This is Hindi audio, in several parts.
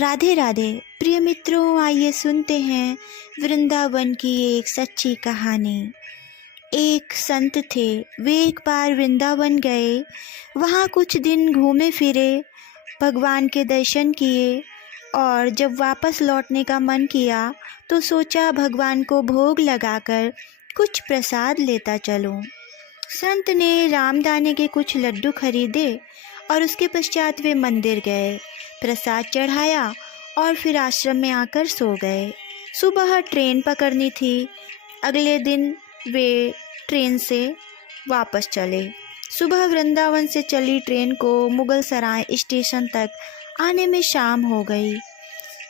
राधे राधे प्रिय मित्रों, आइए सुनते हैं वृंदावन की एक सच्ची कहानी। एक संत थे, वे एक बार वृंदावन गए। वहाँ कुछ दिन घूमे फिरे, भगवान के दर्शन किए और जब वापस लौटने का मन किया तो सोचा भगवान को भोग लगाकर कुछ प्रसाद लेता चलूं। संत ने रामदाने के कुछ लड्डू खरीदे और उसके पश्चात वे मंदिर गए, प्रसाद चढ़ाया और फिर आश्रम में आकर सो गए। सुबह ट्रेन पकड़नी थी। अगले दिन वे ट्रेन से वापस चले। सुबह वृंदावन से चली ट्रेन को मुगल सराय स्टेशन तक आने में शाम हो गई।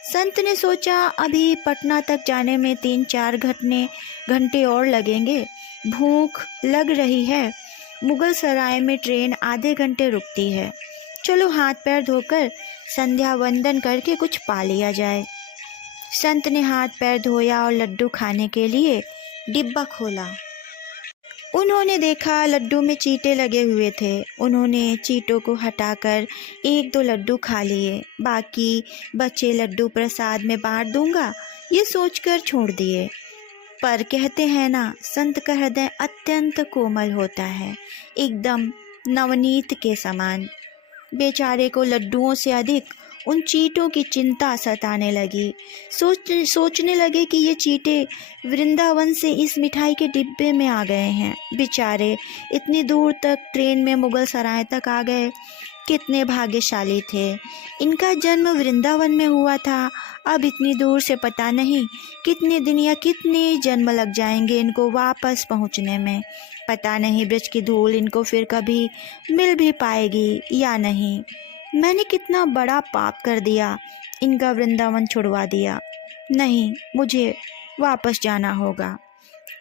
संत ने सोचा अभी पटना तक जाने में 3-4 घंटे और लगेंगे। भूख लग रही है। मुगल सराय में ट्रेन आधे घंटे रुकती है। चलो हाथ पैर धोकर संध्या वंदन करके कुछ पा लिया जाए। संत ने हाथ पैर धोया और लड्डू खाने के लिए डिब्बा खोला। उन्होंने देखा लड्डू में चींटे लगे हुए थे। उन्होंने चींटों को हटाकर 1-2 लड्डू खा लिए। बाकी बचे लड्डू प्रसाद में बांट दूंगा, ये सोचकर छोड़ दिए। पर कहते हैं ना, संत का हृदय अत्यंत कोमल होता है, एकदम नवनीत के समान। बेचारे को लड्डुओं से अधिक उन चींटों की चिंता सताने लगी। सोचने लगे कि ये चींटे वृंदावन से इस मिठाई के डिब्बे में आ गए हैं। बेचारे इतनी दूर तक ट्रेन में मुगल सराय तक आ गए। कितने भाग्यशाली थे। इनका जन्म वृंदावन में हुआ था। अब इतनी दूर से पता नहीं कितने दिन या कितने जन्म लग जाएंगे इनको वापस पहुंचने में। पता नहीं ब्रज की धूल इनको फिर कभी मिल भी पाएगी या नहीं। मैंने कितना बड़ा पाप कर दिया, इनका वृंदावन छुड़वा दिया। नहीं, मुझे वापस जाना होगा।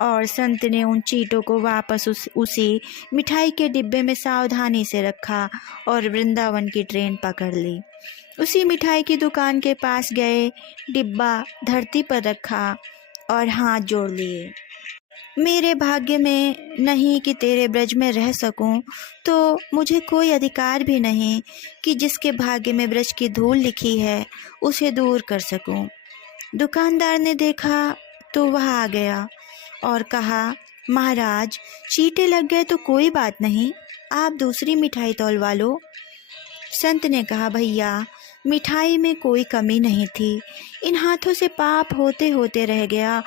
और संत ने उन चींटों को वापस उसी मिठाई के डिब्बे में सावधानी से रखा और वृंदावन की ट्रेन पकड़ ली। उसी मिठाई की दुकान के पास गए, डिब्बा धरती पर रखा और हाथ जोड़ लिए। मेरे भाग्य में नहीं कि तेरे ब्रज में रह सकूं, तो मुझे कोई अधिकार भी नहीं कि जिसके भाग्य में ब्रज की धूल लिखी है उसे दूर कर सकूं। दुकानदार ने देखा तो वह आ गया और कहा, महाराज, चींटे लग गए तो कोई बात नहीं, आप दूसरी मिठाई तौलवा लो। संत ने कहा, भैया, मिठाई में कोई कमी नहीं थी, इन हाथों से पाप होते होते रह गया,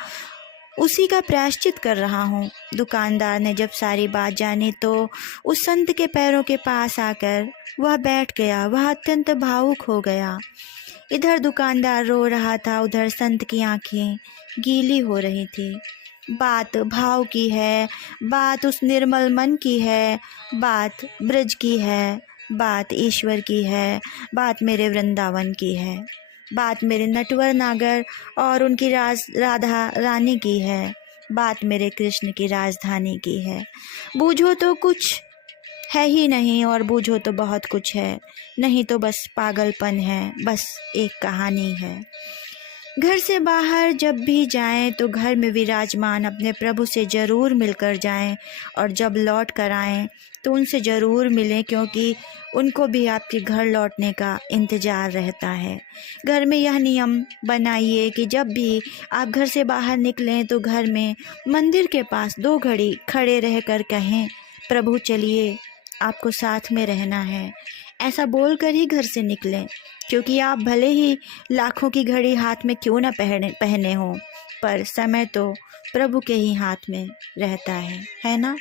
उसी का प्रायश्चित कर रहा हूँ। दुकानदार ने जब सारी बात जानी तो उस संत के पैरों के पास आकर वह बैठ गया। वह अत्यंत भावुक हो गया। इधर दुकानदार रो रहा था, उधर संत की आंखें गीली हो रही थी। बात भाव की है, बात उस निर्मल मन की है, बात ब्रज की है, बात ईश्वर की है, बात मेरे वृंदावन की है, बात मेरे नटवर नागर और उनकी राधा रानी की है, बात मेरे कृष्ण की राजधानी की है। बूझो तो कुछ है ही नहीं और बूझो तो बहुत कुछ है, नहीं तो बस पागलपन है, बस एक कहानी है। घर से बाहर जब भी जाएं तो घर में विराजमान अपने प्रभु से ज़रूर मिलकर जाएं और जब लौट कर आएँ तो उनसे ज़रूर मिलें, क्योंकि उनको भी आपके घर लौटने का इंतज़ार रहता है। घर में यह नियम बनाइए कि जब भी आप घर से बाहर निकलें तो घर में मंदिर के पास 2 घड़ी खड़े रहकर कहें, प्रभु चलिए, आपको साथ में रहना है। ऐसा बोलकर ही घर से निकलें, क्योंकि आप भले ही लाखों की घड़ी हाथ में क्यों ना पहने हों, पर समय तो प्रभु के ही हाथ में रहता है ना।